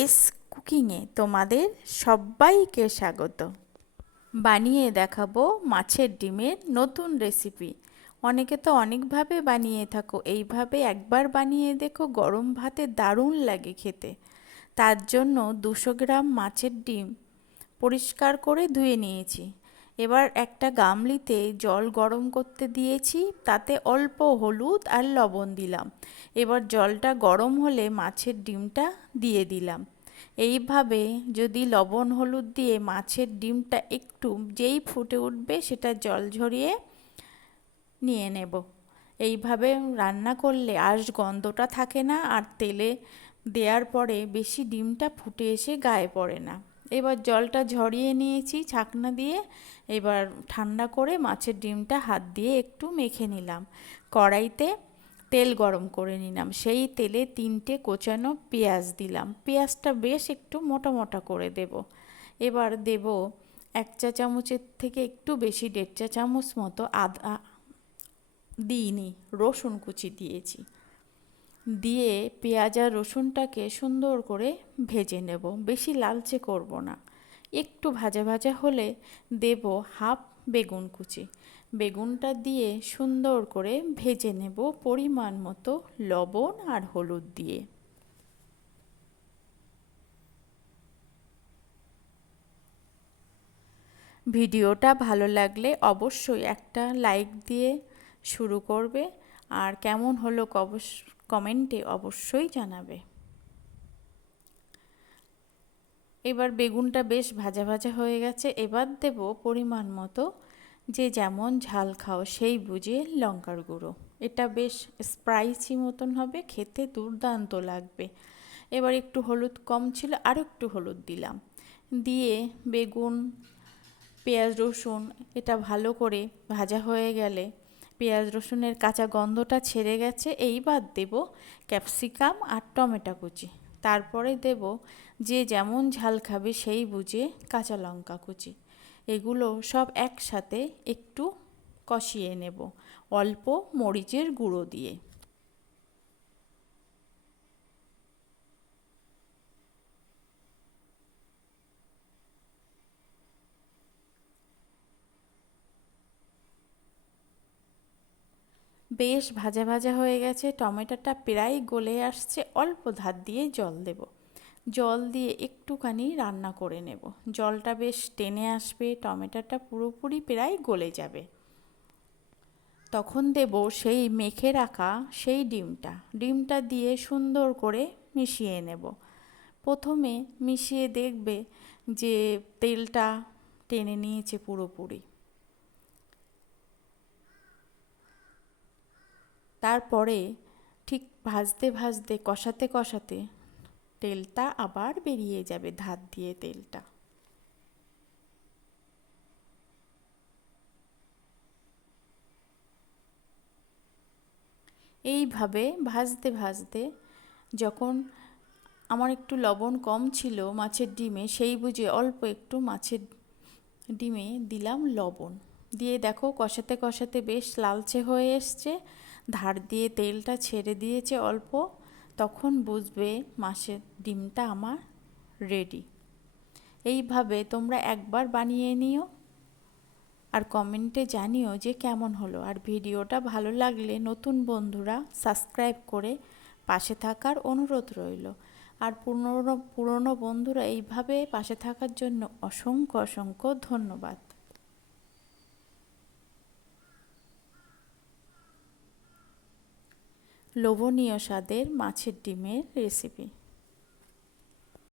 S কুকিংয়ে তোমাদের সবাইকে স্বাগত। বানিয়ে দেখাবো মাছের ডিমের নতুন রেসিপি। অনেকে তো অনেকভাবে বানিয়ে থাকো, এইভাবে একবার বানিয়ে দেখো গরম ভাতে দারুণ লাগে খেতে। তার জন্য দুশো গ্রাম মাছের ডিম পরিষ্কার করে ধুয়ে নিয়েছি। এবার একটা গামলিতে জল গরম করতে দিয়েছি, তাতে অল্প হলুদ আর লবণ দিলাম। এবার জলটা গরম হলে মাছের ডিমটা দিয়ে দিলাম। এইভাবে যদি লবণ হলুদ দিয়ে মাছের ডিমটা একটু যেই ফুটে উঠবে সেটা জল ঝরিয়ে নিয়ে নেব। এইভাবে রান্না করলে আঁশ গন্ধটা থাকে না আর তেলে দেওয়ার পরে বেশি ডিমটা ফুটে এসে গায়ে পড়ে না। এবার জলটা ঝরিয়ে নিয়েছি ছাকনা দিয়ে। এবার ঠান্ডা করে মাছের ডিমটা হাত দিয়ে একটু মেখে নিলাম। কড়াইতে তেল গরম করে নিলাম। সেই তেলে তিনটে কোচানো পেঁয়াজ দিলাম। পেঁয়াজটা বেশ একটু মোটা মোটা করে দেব। এবার দেব এক চা চামচের থেকে একটু বেশি, দেড় চা চামচ মতো আদা, দিইনি, রসুন কুচি দিয়েছি। দিয়ে পেঁয়াজ আর রসুনটাকে সুন্দর করে ভেজে নেব। বেশি লালচে করব না। একটু ভাজা ভাজা হলে দেব হাফ বেগুন কুচি। বেগুনটা দিয়ে সুন্দর করে ভেজে নেব পরিমাণ মতো লবণ আর হলুদ দিয়ে। ভিডিওটা ভালো লাগলে অবশ্যই একটা লাইক দিয়ে শুরু করবে। আর কেমন হলো কমেন্টে অবশ্যই জানাবে। এবার বেগুনটা বেশ ভাজা ভাজা হয়ে গেছে, এবার দেব পরিমাণ মতো যে যেমন ঝাল খাও সেই বুঝে লঙ্কার গুঁড়ো। এটা বেশ স্প্রাইসি মতন হবে, খেতে দুর্দান্ত লাগবে। এবার একটু হলুদ কম ছিল, আর একটু হলুদ দিলাম। দিয়ে বেগুন, পেঁয়াজ রসুন, এটা ভালো করে ভাজা হয়ে গেলে পেঁয়াজ রসুনের কাঁচা গন্ধটা ছেড়ে গেছে, এইবার দেব ক্যাপসিকাম আর টমেটো কুচি। তারপরে দেব যে যেমন ঝাল খাবে সেই বুঝে কাঁচা লঙ্কা কুচি। এগুলো সব একসাথে একটু কষিয়ে নেব, অল্প মরিচের গুঁড়ো দিয়ে। বেশ ভাজা ভাজা হয়ে গেছে। টমেটোটা প্রায় গলে আসছে। অল্প ধার দিয়ে জল দেব। জল দিয়ে একটুখানি রান্না করে নেব। জলটা বেশ টেনে আসবে। টমেটোটা পুরোপুরি প্রায় গলে যাবে। তখন দেব সেই মেখে রাখা সেই ডিমটা। ডিমটা দিয়ে সুন্দর করে মিশিয়ে নেব। প্রথমে মিশিয়ে দেখবে যে তেলটা টেনে নিয়েছে পুরোপুরি। তারপরে ঠিক ভাজতে ভাজতে, কষাতে কষাতে তেলটা আবার বেরিয়ে যাবে ধার দিয়ে তেলটা। এইভাবে ভাজতে ভাজতে যখন আমার একটু লবণ কম ছিল মাছের ডিমে, সেই বুঝে অল্প একটু মাছের ডিমে দিলাম লবণ। দিয়ে দেখো কষাতে কষাতে বেশ লালচে হয়ে এসছে। ধার দিয়ে তেলটা ছেড়ে দিয়েছে অল্প, তখন বুঝবে মাছের ডিমটা আমার রেডি এইভাবে তোমরা একবার বানিয়ে নিও আর কমেন্টে জানিও যে কেমন হলো। আর ভিডিওটা ভালো লাগলে নতুন বন্ধুরা সাবস্ক্রাইব করে পাশে থাকার অনুরোধ রইল। আর পুরনো পুরনো বন্ধুরা এইভাবে পাশে থাকার জন্য অসংখ্য অসংখ্য ধন্যবাদ। লোভনীয় স্বাদের মাছের ডিমের রেসিপি